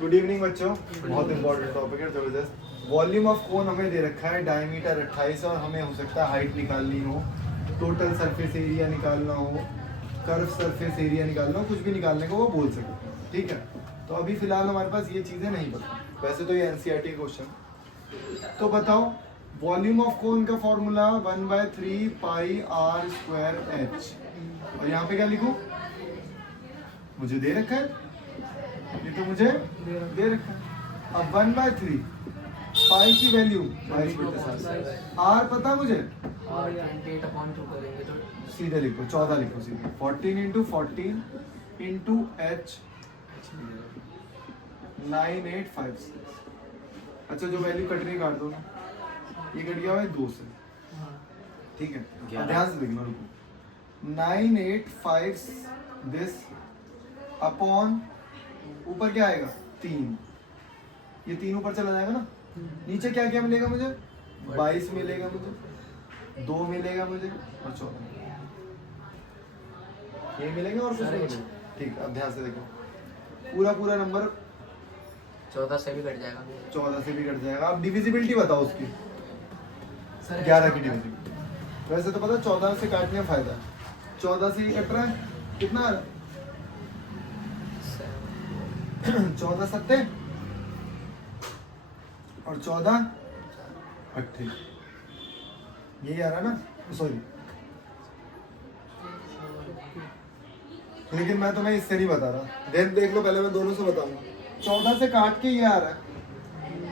Good evening बच्चों, बहुत important topic है, जबरदस्त। वॉल्यूम ऑफ कोन हमें दे रखा है, डायमीटर 28 और हमें हो सकता है हाइट निकालनी हो, टोटल सरफेस एरिया निकालना हो, कर्व सरफेस एरिया निकालना हो, कुछ भी निकालने को वो बोल सकते हैं, ठीक है। तो अभी फिलहाल हमारे पास ये चीज़ें नहीं पता, वैसे तो ये एनसीईआरटी क्वेश्चन। तो बताओ वॉल्यूम ऑफ कोन का formula 1/3 pi r square h, और यहाँ पे क्या लिखूं? मुझे दे रखा है, ये तो मुझे दे रखा है। अब 1/3 पाई की वैल्यू 22/7, आर पता मुझे, और यार 8/2 करेंगे तो सीधे लिखो 14 लिखो सीधे, 14 × 14 × h 9856। अच्छा जो वैल्यू कट रही काट दो ना, ये कट गया है 2 से, ठीक है। अब ध्यान से देखना, रुको 985 दिस अपॉन ऊपर क्या आएगा 3, ये 3 ऊपर चला जाएगा ना, नीचे क्या क्या मिलेगा मुझे? 22 मिलेगा मुझे, 2 मिलेगा मुझे और 14 ये मिलेंगे और कुछ नहीं मिलेगा, ठीक। अब ध्यान से देखो, पूरा नंबर 14 से भी कट जाएगा। 14 से भी कट जाएगा। अब डिविजिबिलिटी बताओ उसकी, 11 की डिविजिबिलिटी। वैसे तो पता 14 से काटने का फायदा है, 14 से ही कट रहा है, कितना आ रहा है? 14 सत्ते और 14 अट्ठे, यही आ रहा है ना, सॉरी। लेकिन मैं तुम्हें इससे नहीं बता रहा, देख लो पहले, मैं दोनों से बताऊंगा। 14 से काट के ये आ रहा है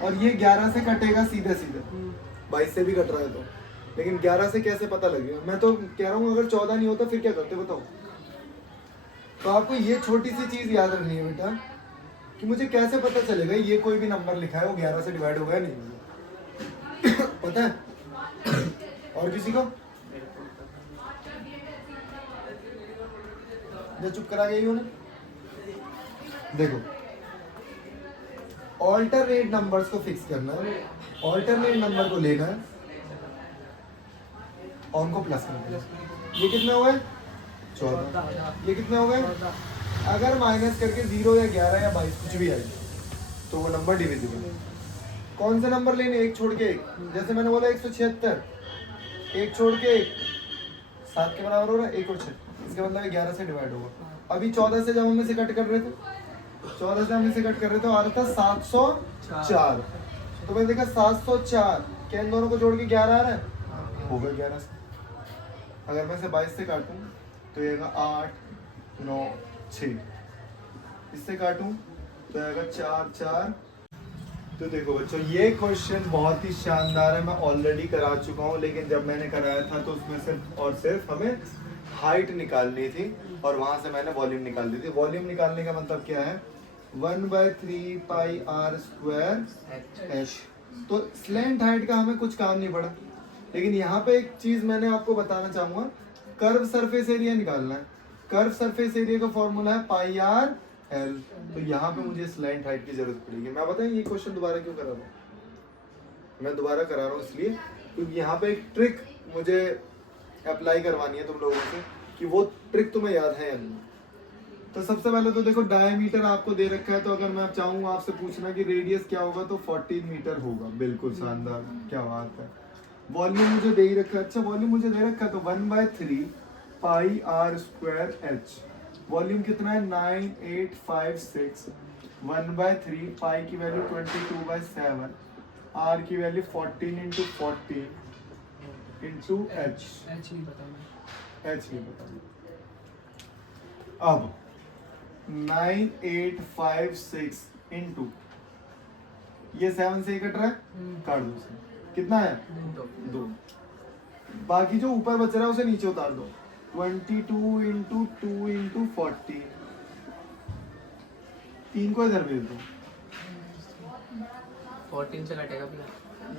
और ये 11 से कटेगा सीधे सीधे, 22 से भी कट रहा है तो, लेकिन 11 से कैसे पता लगेगा? मैं तो कह रहा हूँ अगर 14 नहीं होता फिर क्या करते बताओ। तो आपको ये छोटी सी चीज याद रखनी है बेटा, कि मुझे कैसे पता चलेगा ये कोई भी नंबर लिखा है वो 11 से डिवाइड हो गया नहीं पता है? और किसी को जो चुप करा गई हो ना, देखो ऑल्टरनेट नंबर्स को फिक्स करना है, ऑल्टरनेट नंबर को लेना है और उनको प्लस करना है। ये कितने हो गए? 14। ये कितने हो गए? अगर माइनस करके 0 या 11 या 22 कुछ भी आए तो वो नंबर डिविजिबल है। कौन से नंबर लेने? एक छोड़ के एक, जैसे मैंने बोला 176, एक छोड़ के एक 7 के बराबर हो रहा है, 1 और 6, इसका मतलब 11 से डिवाइड होगा। अभी 14 से जब हम इसे कट कर रहे थे, 14 से हम इसे कट कर रहे थे, आ रहा था 704, तो मैंने देखा 704 क्या इन दोनों को जोड़ के 11 आ रहा है, हो गया 11 से। अगर मैं इसे 22 से काटूं तो ये 8 9 6, इससे काटूं तो आएगा 4 4। तो देखो बच्चों ये क्वेश्चन बहुत ही शानदार है, मैं ऑलरेडी करा चुका हूँ, लेकिन जब मैंने कराया था तो उसमें सिर्फ और सिर्फ हमें हाइट निकालनी थी और वहां से मैंने वॉल्यूम निकाल दी थी। वॉल्यूम निकालने का मतलब क्या है? 1/3 पाई आर स्क्वायर एच। तो स्लैंट हाइट का हमें कुछ काम नहीं पड़ा, लेकिन यहाँ पे एक चीज मैंने आपको बताना चाहूंगा, कर्व सरफेस एरिया निकालना है। कर्व सरफेस एरिया का फॉर्मूला है पाई आर एल, तो यहाँ पे मुझे स्लैंट हाइट की जरूरत पड़ेगी। मैं बताएं ये क्वेश्चन दोबारा क्यों करा रहा हूँ? मैं दोबारा करा रहा हूँ इसलिए क्योंकि यहाँ पे एक ट्रिक मुझे अप्लाई करवानी है तुम लोगों से, कि वो ट्रिक तुम्हें याद है या नहीं। तो सबसे पहले तो देखो डायमीटर आपको दे रखा है, तो अगर मैं चाहूँ आपसे पूछना कि रेडियस क्या होगा तो 14 मीटर होगा। बिल्कुल शानदार, क्या बात है। वॉल्यूम मुझे दे ही रखा है, अच्छा वॉल्यूम मुझे दे रखा है तो 1/3 pi r square H. Volume कितना है? 9856। 1/3 पाई की वैल्यू 22/7, आर की वैल्यू 14 × 14 इंटू एच। एच नहीं पता मैं। एच नहीं पता। अब 9856 इंटू ये 7 से ही कट रहा है, काट दो उसे, कितना है? 2। बाकी जो ऊपर बच रहा है उसे नीचे उतार दो, 22 × 2 × 40, 3 को इधर भेज दो। 14 से कटेगा भैया,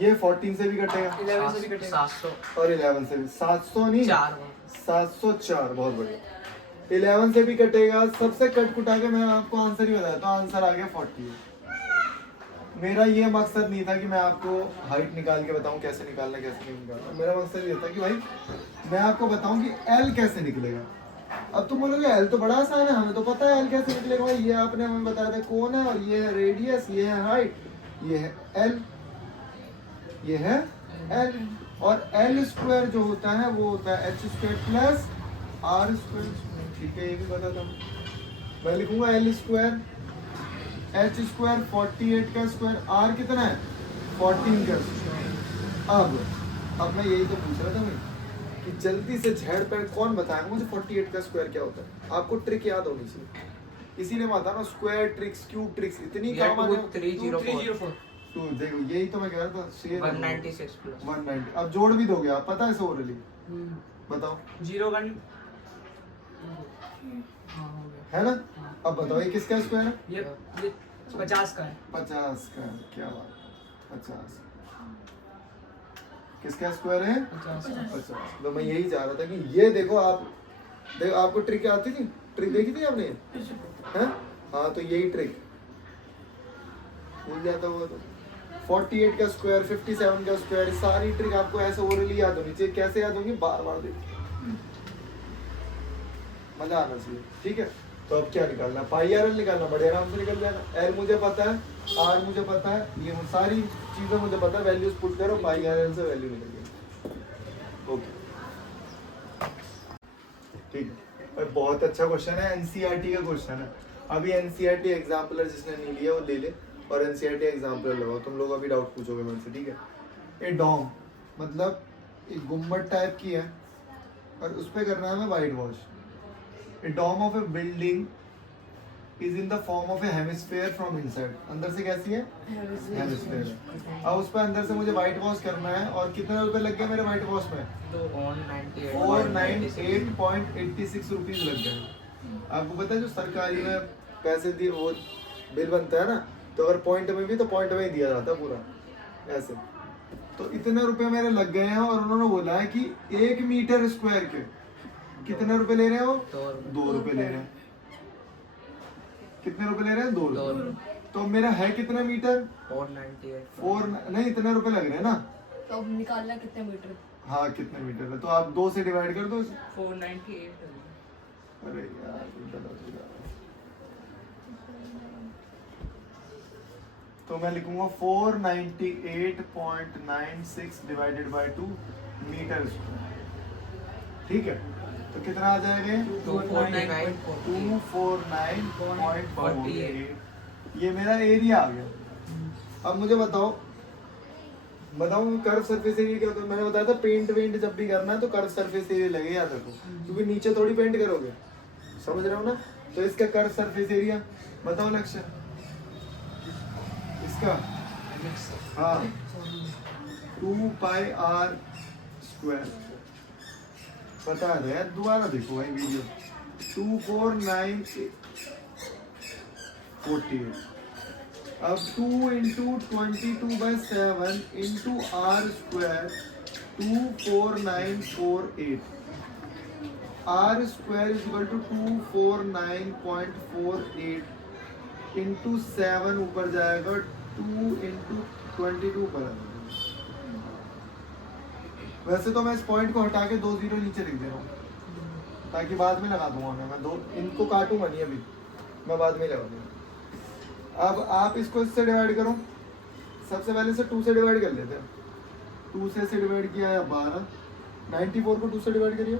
ये 14 से भी कटेगा, 11 से भी कटेगा, 700 और 11 से भी। 700 नहीं, 4 704, बहुत बढ़िया। 11 से भी कटेगा। सबसे कट कुटा के मैं आपको आंसर ही बताया, तो आंसर आ गया 40। मेरा ये मकसद नहीं था कि मैं आपको हाइट निकाल के बताऊं कैसे निकालना कैसे नहीं निकालना। मेरा मकसद ये था कि भाई मैं आपको बताऊं कि एल कैसे निकलेगा। अब तुम बोलोगे एल तो बड़ा आसान है, हमें तो पता है एल कैसे निकलेगा भाई। ये आपने हमें बताया था कौन है, और ये है रेडियस, ये है हाइट, ये है एल, ये है एल। और एल स्क्वायर जो होता है वो होता है h square plus r square. ठीक है, ये भी पता था। मैं लिखूंगा एल स्क्वायर, एच स्क्वायर 48 का स्क्वायर, आर कितना है 14 का स्क्वायर। अब मैं यही तो पूछ रहा था मैं कि जल्दी से झेड़ पैड़ कौन बताएगा मुझे 48 का स्क्वायर क्या होता है। आपको ट्रिक याद होनी चाहिए, इसीलिए मैं आता ना स्क्वायर ट्रिक्स, क्यूब ट्रिक्स, इतनी काम आने 304 तो देखो यही तो मैं कह रहा था। Share 196 plus 190। अब जोड़ भी दोगे आप, पता है इसे ओरली, बताओ 01 हाँ हो गया। है ना। अब बताओ ये किसका स्क्वायर है, ये 50 का है। 50 का। क्या बात, 50 किसका स्क्वायर है 50 का। 50। तो मैं यही चाह रहा था कि ये देखो आप, देखो आपको ट्रिक आती थी, ट्रिक देखी थी आपने हैं? हाँ तो यही ट्रिक भूल जाता हुआ तो 48 का स्क्वायर, 57 का स्क्वायर, सारी ट्रिक आपको ऐसे ओरली याद होनी चाहिए। कैसे याद होंगी, बार बार देखो, मजा आना चाहिए। ठीक है, तो अब क्या निकालना, पाई आर एल निकालना, बड़े आराम से निकल जाना। एल मुझे पता है, आर मुझे पता है, ये सारी चीजें मुझे पता है, वैल्यूज पुट करो, पाई आर एल से वैल्यू निकल गई। ओके ठीक है, और बहुत अच्छा क्वेश्चन है, एनसीईआरटी का क्वेश्चन है। अभी एनसीईआरटी एग्जाम्पलर जिसने नहीं लिया वो ले ले, और एनसीईआरटी एग्जाम्पलर लगाओ। तुम लोग अभी डाउट पूछोगे मेरे से, ठीक है। ये डोम मतलब एक गुम्बद टाइप की है, और उस पे करना है हमें white wash. A dome of a building is in the form of a hemisphere from inside. अंदर से कैसी है, हेमिस्फीयर। अब उस पे अंदर से मुझे व्हाइट वॉश करना है, और कितने रुपए लग गए मेरे व्हाइट वॉश में, 498.86 रुपीज लग गए। आपको पता है जो सरकारी में पैसे दिए वो बिल बनता है ना, तो अगर पॉइंट में भी तो पॉइंट में ही दिया जाता है पूरा ऐसे। तो इतने रुपए मेरे लग गए हैं, और उन्होंने बोला है कि 1 मीटर स्क्वायर के कितने रुपए ले रहे हैं वो, 2 रुपए ले रहे हैं। कितने रुपए ले रहे हैं, 2 रुपए। तो मेरा है कितना मीटर, 498 4 नहीं, इतने रुपए लग रहे हैं ना। तो अब निकालना कितने मीटर। हाँ कितने मीटर है, तो आप 2 से डिवाइड कर दो इसे। 498 अरे यार गलत हो जा रहा है। तो मैं लिखूंगा 498.96 डिवाइडेड बाय 2 मीटर स्क्वायर। ठीक है, तो कितना आ जाएगा, 249.48। ये मेरा एरिया आ गया। अब मुझे बताओ कर्व सरफेस एरिया क्या होता है। मैंने बताया था पेंट वेंट जब भी करना है तो कर्व सरफेस एरिया लगे, याद रखो, क्योंकि नीचे थोड़ी पेंट करोगे, समझ रहे हो ना। तो इसका कर्व सरफेस एरिया बताओ लक्ष्य, इसका हाँ 2 पाई आर स्क्वायर। बता दे यार, दोबारा देखो भाई वीडियो। 24948। अब 2 into 22/7 into r square 24948। R square is equal to 249.48 into 7 ऊपर जाएगा, 2 इंटू 22 पर। वैसे तो मैं इस पॉइंट को हटा के 2 जीरो नीचे लिख दे रहा हूँ, ताकि बाद में लगा दूंगा मैं दो, इनको काटूंगा नहीं अभी, मैं बाद में लगा दूंगा। अब आप इसको इससे डिवाइड करो, सबसे पहले से 2 से डिवाइड कर लेते हैं। 2 से डिवाइड किया है 12, 94 को 2 से डिवाइड करिए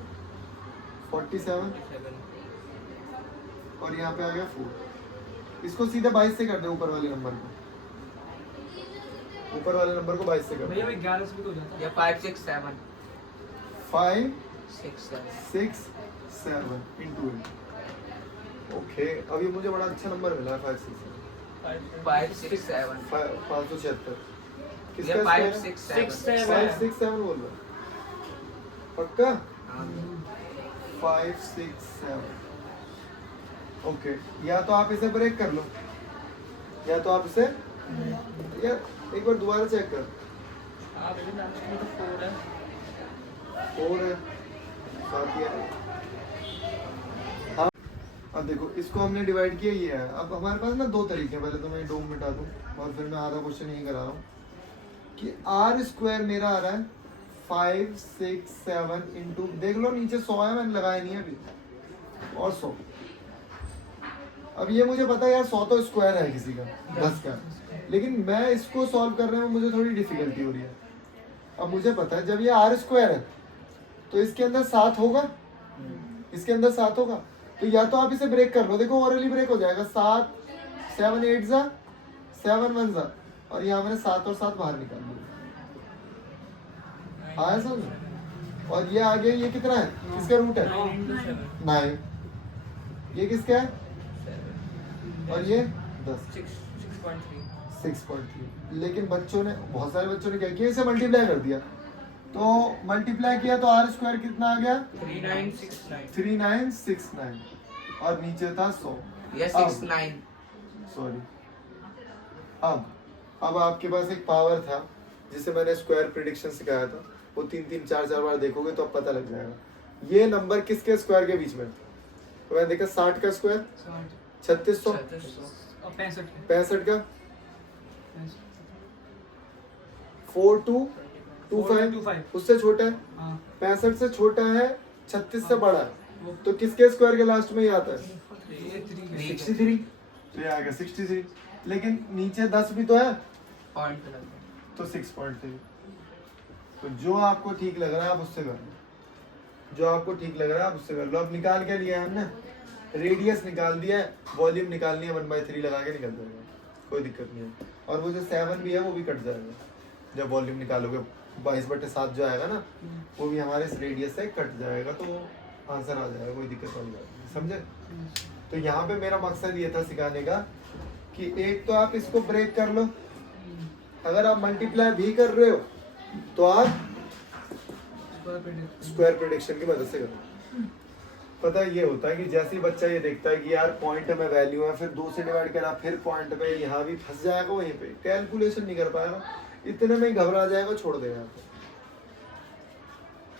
47, और यहाँ पे आ गया 4। इसको सीधे 22 से कर दे, ऊपर वाले नंबर को, ऊपर वाले नंबर को 22 से कर भैया 11 से भी हो जाता है। या 567 567 इंटू 8। ओके, अब ये मुझे बड़ा अच्छा नंबर मिला है 567 576। किसका 567 567 बोल रहा पक्का, हाँ 567। ओके, या तो आप इसे ब्रेक कर लो, या तो आप इसे यार एक बार दोबारा चेक कर। आप इधर डालने तो 4 है। 4 है, 7 ही है। हाँ, अब देखो इसको हमने डिवाइड किया, ये है। अब हमारे पास ना 2 तरीके हैं। पहले तो मैं डोम मिटा दूं, और फिर मैं आधा क्वेश्चन यही करा रहा हूँ कि आर स्क्वायर मेरा आ रहा है 567 इंटू, देख लो नीचे 100 है, मैंने लगाया नहीं है अभी। और 100। अब ये मुझे पता है यार 100 तो स्क्वायर है किसी का 10 का, लेकिन मैं इसको सॉल्व कर रहा हूँ, मुझे थोड़ी डिफिकल्टी हो रही है। अब मुझे पता है जब ये आर स्क्वायर है तो इसके अंदर 7 होगा, इसके अंदर 7 होगा, तो या तो आप इसे ब्रेक कर लो, देखो ओरली ब्रेक हो जाएगा। 7 7 8 जा 7 1 जा, और यहाँ मैंने 7 और 7 बाहर निकाल दिया। आया समझ? और ये आगे ये कितना है, किसका रूट है 9, ये किसका है, और ये 10 6.3। लेकिन बच्चों ने, बहुत सारे बच्चों ने क्या किया, इसे मल्टीप्लाई कर दिया। तो मल्टीप्लाई किया तो आर स्क्वायर कितना आ गया 3969, और नीचे था 100। ये 69 सॉरी, अब आपके पास एक पावर था जिसे मैंने स्क्वायर प्रिडिक्शन सिखाया था, वो 3 4 बार देखोगे तो अब पता लग जाएगा ये नंबर किसके स्क्वायर के बीच में। तो मैंने देखा 60 का स्क्वायर 3600, 65 का 4225, उससे छोटा है, 65 से छोटा है, 36 से बड़ा है, तो किसके स्क्वायर के लास्ट में ही आता है 63, तो ये आ गया 63। लेकिन नीचे 10 भी तो है, पॉइंट तो 6.3। तो जो आपको ठीक लग रहा है आप उससे कर लो, जो आपको ठीक लग रहा है आप उससे कर लो। अब निकाल के लिया है हमने, रेडियस निकाल दिया है, वॉल्यूम निकालनी है, 1/3 लगा के निकल जाएगा, कोई दिक्कत नहीं है। और वो जो 7 भी है वो भी कट जाएगा जब वॉल्यूम निकालोगे, 22/7 जो आएगा ना वो भी हमारे इस रेडियस से कट जाएगा, तो आंसर आ जाएगा, कोई दिक्कत वाली बात नहीं, समझे? तो यहाँ पे मेरा मकसद ये था सिखाने का कि एक तो आप इसको ब्रेक कर लो, अगर आप मल्टीप्लाई भी कर रहे हो तो आप स्क्वायर प्रेडिक्शन की मदद से करो। पता है ये होता है कि जैसे ही बच्चा ये देखता है कि यार पॉइंट में वैल्यू है, फिर 2 से डिवाइड करा, फिर पॉइंट पे, यहाँ भी फंस जाएगा, वहीं पे कैलकुलेशन नहीं कर पाएगा, इतने में ही घबरा जाएगा, छोड़ देगा आपको।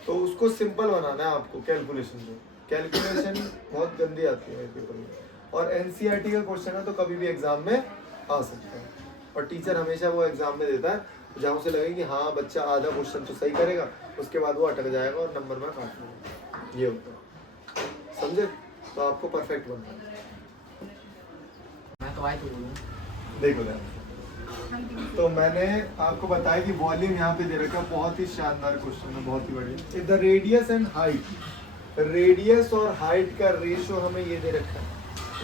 तो उसको सिंपल बनाना है आपको कैलकुलेशन को। कैलकुलेशन बहुत गंदी आती है पेपर में, और एनसीईआरटी का क्वेश्चन है तो कभी भी एग्जाम में आ सकता है, और टीचर हमेशा वो एग्जाम में देता है जहाँ उसे लगे कि हाँ बच्चा आधा क्वेश्चन तो सही करेगा, उसके बाद वो अटक जाएगा और नंबर में काट लेगा, ये होता है, समझे? तो आपको परफेक्ट बनना है। मैं तो आई तो बोलूं देखो यार, तो मैंने आपको बताया कि वॉल्यूम यहाँ पे दे रखा है, बहुत ही शानदार क्वेश्चन है, बहुत ही बढ़िया। If the radius and height, radius और हाइट का रेशियो हमें ये दे रखा है,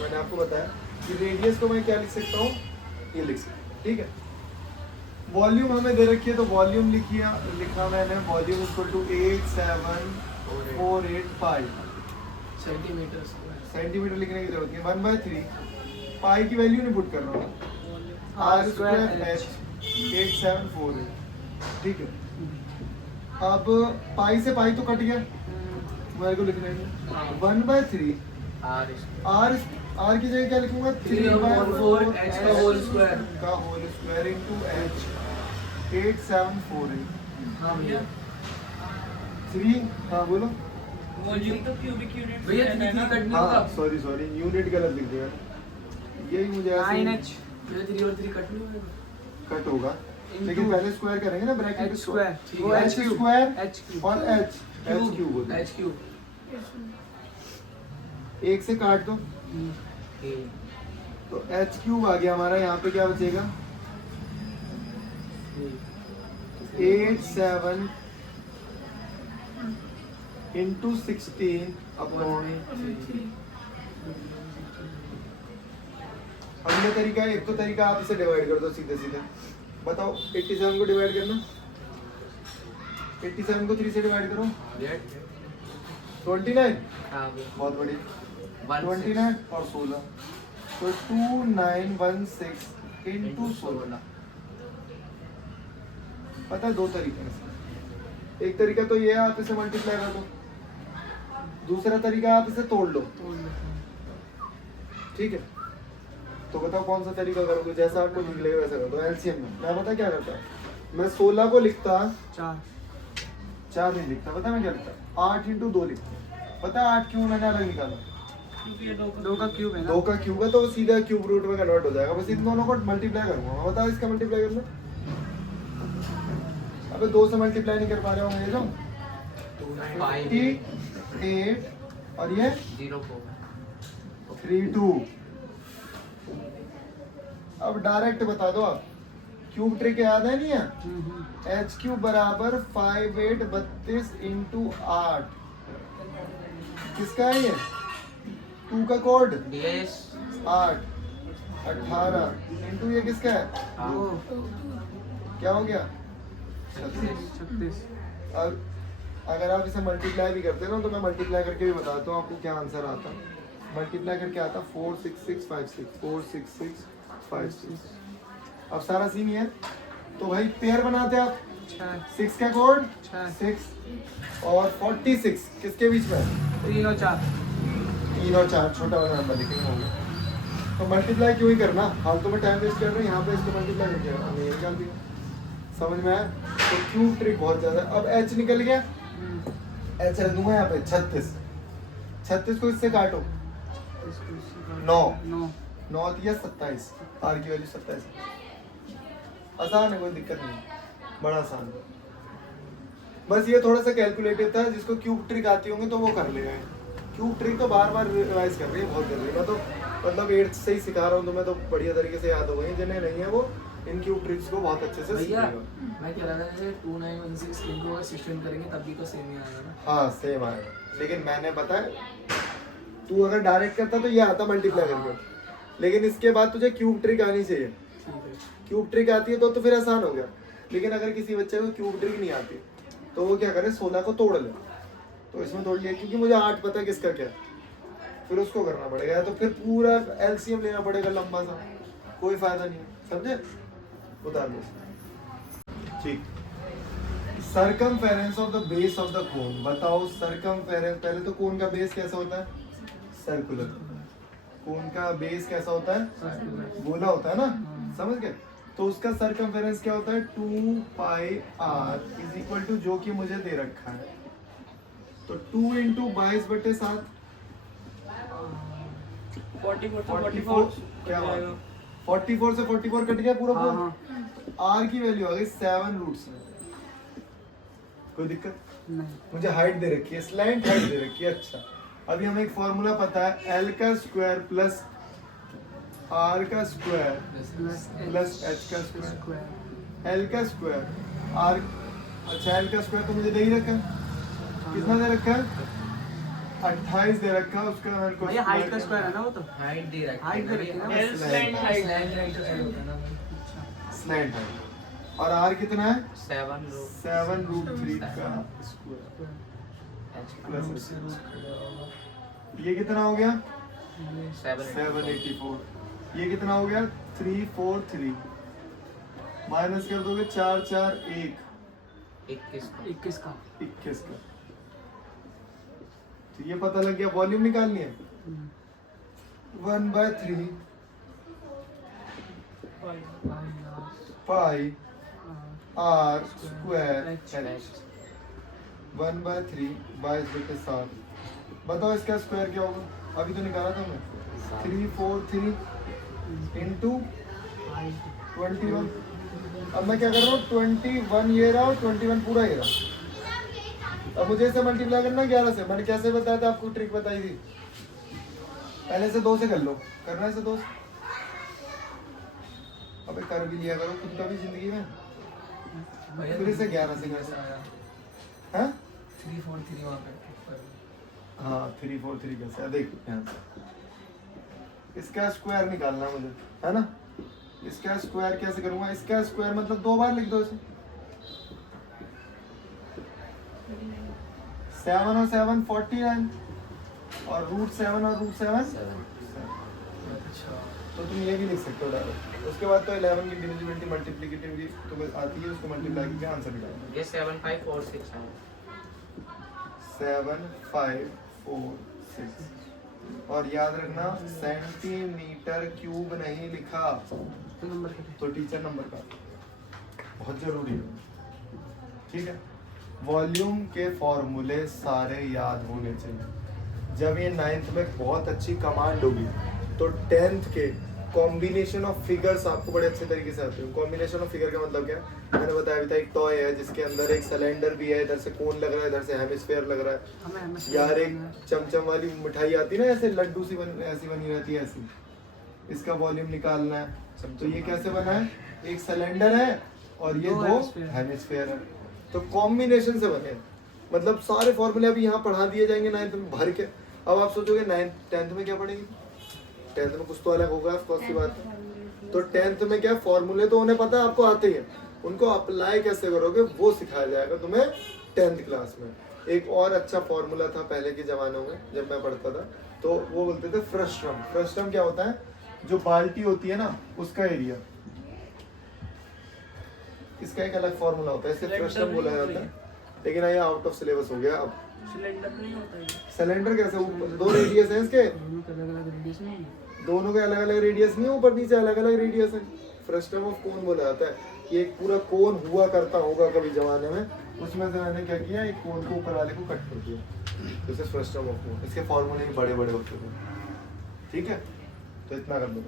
मैंने आपको बताया कि रेडियस को मैं क्या लिख सकता हूँ, ये लिख सकता हूँ, ठीक है। वॉल्यूम हमें दे रखी है तो वॉल्यूम लिखा मैंने, वॉल्यूम इक्वल टू 8748 सेंटीमीटर लिखने की जरूरत नहीं, 1/3 पाई की वैल्यू नहीं पुट कर रहा हूँ, आर स्क्वायर एच 8748, ठीक है। अब पाई से पाई तो कट गया, मेरे को लिखना है 1/3 आर की जगह क्या लिखूंगा, 3/4 h का होल स्क्वायर का होल स्क्वायर इनटू h 8748। हां भैया 3, हाँ बोलो। वॉल्यूम तो क्यूबिक यूनिट भैया 3 कट नहीं होगा, हाँ सॉरी यूनिट गलत लिख दिया, यही मुझे ऐसे 9h भैया 3 और 3 कट नहीं होगा, कट होगा, लेकिन पहले स्क्वायर करेंगे ना, ब्रैकेट h स्क्वायर वो h स्क्वायर h क्यूब और h क्यूब होता है, h क्यूब 1 से काट दो तो h क्यूब आ गया हमारा, यहाँ पे क्या बचेगा 87 into 16 अपॉन। अगला तरीका है, एक तो तरीका आप इसे डिवाइड कर दो सीधे सीधे, बताओ 87 को डिवाइड करना, 87 को 3 से डिवाइड करो 29, हां बहुत बढ़िया, 29 और 16 तो 2916 into 16। पता है दो तरीके हैं, एक तरीका तो ये है आप इसे मल्टीप्लाई कर दो, दूसरा तरीका आप इसे तोड़ लो, ठीक है। तो बताओ कौन सा तरीका करोगे, जैसा आपको ठीक लगेगा वैसा कर दो। एलसीएम में मैं पता क्या करता, मैं 16 को लिखता 4 नहीं लिखता, पता मैं क्या लिखता 8 into 2 लिखता, पता 8 क्यों मैंने अलग निकाला, क्योंकि ये 2 का क्यूब है ना, 2 का क्यूब है तो सीधा क्यूब रूट में कन्वर्ट हो जाएगा, बस इन दोनों को मल्टीप्लाई करूंगा। बताओ इसका मल्टीप्लाई करना, अबे 2 से मल्टीप्लाई नहीं कर पा रहे हो, ये जो 29 8 और ये 0 4 32। अब डायरेक्ट बता दो आप, क्यूब ट्रिक याद है नहीं है? एच क्यूब बराबर 5 8 32 इंटू 8। किसका है ये? 2 का कोड बेस 8 18 इंटू ये किसका है? क्या हो गया? 36। अब अगर आप इसे मल्टीप्लाई भी करते हैं ना, तो मैं मल्टीप्लाई करके भी बताता हूँ आपको क्या आंसर आता। मल्टीप्लाई करके आता 46656 46656। अब सारा सीन ये है, तो भाई पेयर बनाते हैं आप। 6 का कोड 6 और 46 किसके बीच में? 3 और 4। 3 और 4 छोटा वाला नंबर लिखेंगे होंगे। तो मल्टीप्लाई क्यों ही करना, फालतू में टाइम वेस्ट कर रहे हैं। यहाँ पे इसको मल्टीप्लाई करके हमने ये निकाल दिया। समझ में आया? तो क्यूब ट्रिक बहुत ज्यादा। अब एच निकल गया, एच रख दूंगा यहाँ पे 36। 36 को इससे काटो 9 9 दिया 27। आर की वैल्यू 27। आसान है, कोई दिक्कत नहीं, बड़ा आसान है। बस ये थोड़ा सा कैलकुलेटिव था, जिसको क्यूब ट्रिक आती होंगी तो वो कर लेगा। क्यूब ट्रिक तो बार बार रिवाइज कर रही है, बहुत जल्दी। मैं तो मतलब 8th से ही सिखा रहा हूँ, तो मैं तो बढ़िया तरीके से याद हो गई। जिन्हें नहीं है वो इन क्यूब ट्रिक्स को बहुत अच्छे से भैया सीखेगा। मैं कह रहा था जैसे 2916 इनको अगर 16 करेंगे तब भी तो सेम ही आएगा ना। हाँ सेम आएगा, लेकिन मैंने पता है तू अगर डायरेक्ट करता तो ये आता मल्टीप्लाई करके, लेकिन इसके बाद तुझे क्यूब ट्रिक आनी चाहिए। ठीक है। क्यूब ट्रिक आती है तो फिर आसान हो गया। लेकिन अगर किसी बच्चे को क्यूब ट्रिक नहीं आती तो वो क्या करे, 16 को तोड़ ले। तो इसमें तोड़ लिया, क्योंकि मुझे 8 पता है किसका क्या है, फिर उसको करना पड़ेगा। तो फिर पूरा एलसीएम लेना पड़ेगा लंबा सा, कोई फायदा नहीं है। समझे? उतार लो। ठीक। Circumference of the base of the cone. बताओ सर्कमफेरेंस, पहले तो कोन का बेस कैसा होता है? सर्कुलर। कोन का बेस कैसा होता है? गोला होता है ना, समझ गए? तो उसका सर्कमफेरेंस क्या होता है? 2 पाई आर इज इक्वल टू, जो कि मुझे दे रखा है, तो 2 इंटू 22/7 44 क्या बात है? 44 से 44 कट गया पूरा पूरा। आर की वैल्यू आ गई 7 रूट्स में। कोई दिक्कत नहीं। मुझे हाइट दे रखी है, स्लैंट हाइट दे रखी है। अच्छा, अभी हमें एक फॉर्मूला पता है, एल का स्क्वायर प्लस आर का स्क्वायर प्लस एच का स्क्वायर। एल का स्क्वायर आर, अच्छा एल का स्क्वायर तो मुझे दे ही रखा है। कितना दे रखा है? 28 दे रखा है। उसका मेरे को भैया हाइट का स्क्वायर है ना वो तो। हाइट दे रखी हाइट दे रखी है ना। L slant height होता है ना। Slant height. और आर कितना है? 7 रूट 3 का स्क्वायर प्लस ये कितना हो गया? 784। ये कितना हो गया? 343 माइनस कर दोगे 4 4 1 21 का। 21 का। तो ये पता लग गया। वॉल्यूम निकालनी है 1/3 पाई आर स्क्वायर एच 1/3 22/7। बताओ इसका स्क्वायर क्या होगा? अभी तो निकाला था मैं। 343 इंटू 21। अब मैं क्या कर रहा हूँ, 21 ये रहा और 21 पूरा ये रहा। अब मुझे इसे मल्टीप्लाई करना 11 से। मैंने कैसे बताया था आपको, ट्रिक बताई थी। पहले से 2 से कर लो, करना है इसे 2 से। अबे कर भी लिया करो खुद का भी जिंदगी में। फिर इसे 11 से कैसे आया? हाँ 343 वहाँ पे ऊपर। हाँ 343 कैसे? देख यहाँ से इसका स्क्वायर निकालना है मुझे, है ना? इसका स्क्वायर कैसे करूंगा? इसका स्क्वायर मतलब 2 बार लिख दो इसे। 7 और 7 49 और √7 और √7 अच्छा। तो तुम ये भी लिख सकते हो डायरेक्ट। उसके बाद तो 11 की डिविजिबिलिटी मल्टीप्लिकेटिव भी तुम्हें आती है, उसको मल्टीप्लाई करके आंसर निकालना। ये 7546 है। 7 5 4 6 और याद रखना सेंटीमीटर क्यूब नहीं लिखा तो नंबर कितने? तो टीचर नंबर का बहुत जरूरी है। ठीक है, वॉल्यूम के फॉर्मूले सारे याद होने चाहिए। जब ये 9th में बहुत अच्छी कमांड होगी तो 10th के कॉम्बिनेशन ऑफ फिगर्स आपको बड़े अच्छे तरीके से आते हैं। कॉम्बिनेशन ऑफ फिगर का मतलब क्या है, मैंने बताया अभी था, एक टॉय है जिसके अंदर एक सिलेंडर भी है, इधर से कोन लग रहा है, इधर से हेमिस्फेयर लग रहा है। हमें हमें यार एक चमचम वाली मिठाई आती है ना, ऐसे लड्डू सी ऐसी बनी रहती है ऐसी, इसका वॉल्यूम निकालना है। तो ये कैसे बना है, एक सिलेंडर है और ये दो दो hemisphere। हेमिस्फेयर है, तो कॉम्बिनेशन से बने। मतलब सारे फॉर्मूले अभी यहाँ पढ़ा दिए जाएंगे 9th में भर के। अब आप सोचोगे 9th 10th में क्या पढ़ेंगे, 10th में कुछ तो अलग होगा, ऑफ सी बात है। तो 10th में क्या फॉर्मूले तो उन्हें पता है, आपको आते ही हैं, उनको अप्लाई कैसे करोगे वो सिखाया जाएगा तुम्हें 10th क्लास में। एक और अच्छा फॉर्मूला था पहले के ज़मानों में जब मैं पढ़ता था, तो वो बोलते थे फ्रस्ट्रम। फ्रस्ट्रम क्या होता है, जो बाल्टी होती है ना उसका एरिया, इसका एक अलग फॉर्मूला होता है, इसे फ्रस्ट्रम बोला जाता है। लेकिन ये आउट ऑफ सिलेबस हो गया। अब सिलेंडर नहीं होता है, सिलेंडर कैसे, दो रेडियस है इसके, दोनों का अलग अलग रेडियस नहीं है। दोनों के अलग अलग रेडियस नहीं, ऊपर नीचे अलग अलग रेडियस है। फ्रस्ट्रम ऑफ कोन बोला जाता है कि एक पूरा कोन हुआ करता होगा कभी जमाने में, उसमें से मैंने क्या किया, एक कोन को ऊपर वाले को कट कर दिया, this is frustum of cone. इसके फॉर्मूले बड़े बड़े होते हैं, ठीक है। तो इतना कर दो।